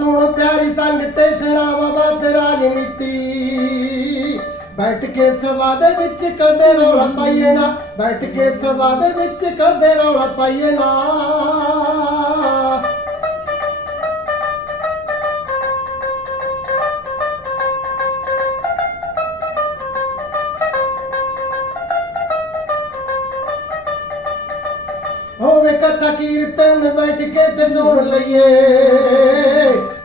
ਸੁਣ ਪਿਆਰੀ ਤੇ ਸੁਣਾਵਾ ਬਾਤ ਰਾਜਨੀਤੀ ਬੈਠ ਕੇ ਸਭਾ ਦੇ ਵਿੱਚ ਕਦੇ ਰੌਲਾ ਪਾਈਏ ਨਾ, ਬੈਠ ਕੇ ਸਭਾ ਦੇ ਵਿੱਚ ਕਦੇ ਰੌਲਾ ਪਾਈਏ ਨਾ। ਹੋਵੇ ਕਥਾ ਕੀਰਤਨ ਬੈਠ ਕੇ ਤੇ ਸੁਣ ਲਈਏ।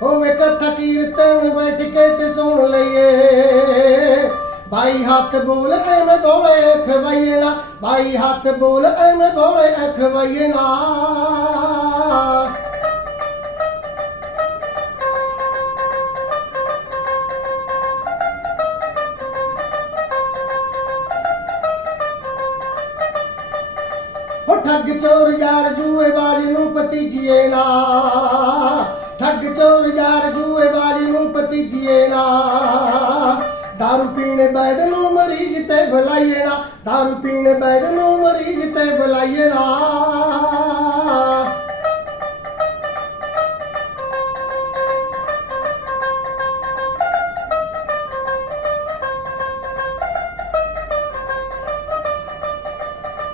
ਹੋਵੇ ਕਥਾ ਕੀਰਤਨ ਬੈਠ ਕੇ ਤੇ ਸੁਣ ਲਈਏ। ਭਾਈ ਹੱਥ ਬੋਲ ਐਵੇਂ ਬੋਲੇ ਖਵਾਈਏ ਨਾ। ਭਾਈ ਹੱਥ ਬੋਲ ਐਵੇਂ ਬੋਲੇ ਖਵਾਈਏ ਨਾ। ਠੱਗ ਚੋਰ ਯਾਰ ਜੂਏ ਬਾਜ ਨੂੰ ਪਤੀਜੀਏ ਨਾ ਠੱਗ ਚੋਰ ਯਾਰ ਜੂਏ ਬਾਜ ਨੂੰ ਪਤੀਜੀਏ ਨਾ ਦਾਰੂ ਪੀਣੇ ਬੈਦ ਨੂੰ ਮਰੀਜ਼ ਤੇ ਬੁਲਾਈਏ ਨਾ ਦਾਰੂ ਪੀਣੇ ਬੈਦ ਨੂੰ ਮਰੀਜ਼ ਤੇ ਬੁਲਾਈਏ ਨਾ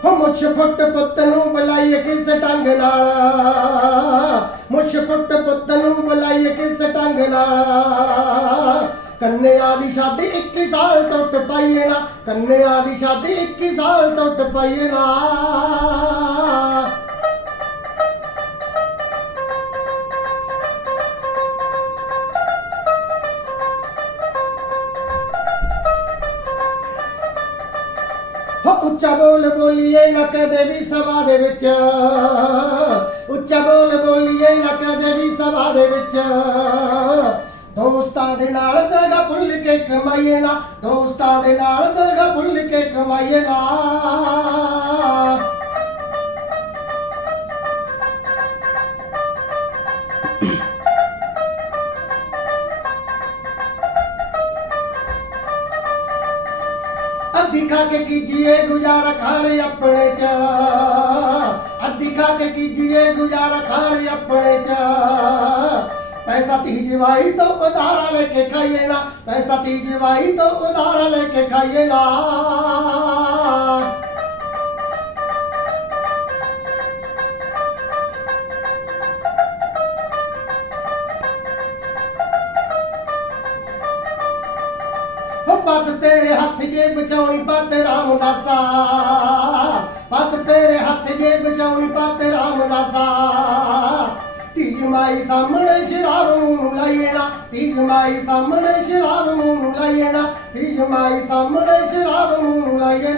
ਹੋ, ਮੁੱਛ ਫੁੱਟ ਪੁੱਤ ਨੂੰ ਬੁਲਾਈਏ ਕਿਸ ਢੰਗ ਨਾਲ? ਮੁੱਛ ਫੁੱਟ ਪੁੱਤ ਨੂੰ ਬੁਲਾਈਏ ਕਿਸ ਢੰਗ ਨਾਲ? ਕੰਨਿਆ ਦੀ ਸ਼ਾਦੀ 21 ਸਾਲ ਤੋਂ ਟਪਾਈਏ ਨਾ। ਕੰਨਿਆ ਦੀ ਸ਼ਾਦੀ 21 ਸਾਲ ਤੋਂ ਟਪਾਈਏ ਨਾ। ਉੱਚਾ ਬੋਲ ਬੋਲੀਏ ਨਾ ਦੇਵੀ ਸਭਾ ਦੇ ਵਿੱਚ। ਉੱਚਾ ਬੋਲ ਬੋਲੀਏ ਨਾ ਦੇਵੀ ਸਭਾ ਦੇ ਵਿੱਚ। ਦੋਸਤਾਂ ਦੇ ਨਾਲ ਦਗਾ ਭੁੱਲ ਕੇ ਕਮਾਈਏ ਨਾ। ਦੋਸਤਾਂ ਦੇ ਨਾਲ ਦਗਾ ਭੁੱਲ ਕੇ ਕਮਾਈਏ ਨਾ। ਅੱਧੀ ਖਾ ਕੇ ਕੀਜੀਏ ਗੁਜ਼ਾਰਾ ਘਰ ਆਪਣੇ ਚ। ਅੱਧੀ ਖਾ ਕੇ ਕੀਜੀਏ ਗੁਜ਼ਾਰਾ ਘਰ ਆਪਣੇ ਚ। ਪੈਸਾ ਤੀਜਵਾਈ ਤੋਂ ਉਧਾਰਾ ਲੈ ਕੇ ਖਾਈਏ ਨਾ। ਪੈਸਾ ਤੀਜਵਾਈ ਤੋਂ ਉਧਾਰਾ ਲੈ ਕੇ ਖਾਈਏ ਨਾ। ਪੱਤ ਤੇਰੇ ਹੱਥ ਜੇ ਬਚਾਉਣੀ ਪੱਤ ਰਾਮਦਾਸਾ। ਪੱਤ ਤੇਰੇ ਹੱਥ ਜੇ ਬਚਾਉਣੀ ਪੱਤ ਰਾਮਦਾਸਾ। ਤੀਜ ਮਾਈ ਸਾਹਮਣੇ ਸ਼ਰਾਬ ਮੂੰਹ ਨੂੰ ਲਾਈਏ ਤੀਜ ਮਾਈ ਸਾਹਮਣੇ ਸ਼ਰਾਬ ਮੂੰਹ ਨੂੰ ਲਾਈਏ ਤੀਜ ਮਾਈ ਸਾਹਮਣੇ ਸ਼ਰਾਬ ਮੂੰਹ ਨੂੰ ਲਾਈਏ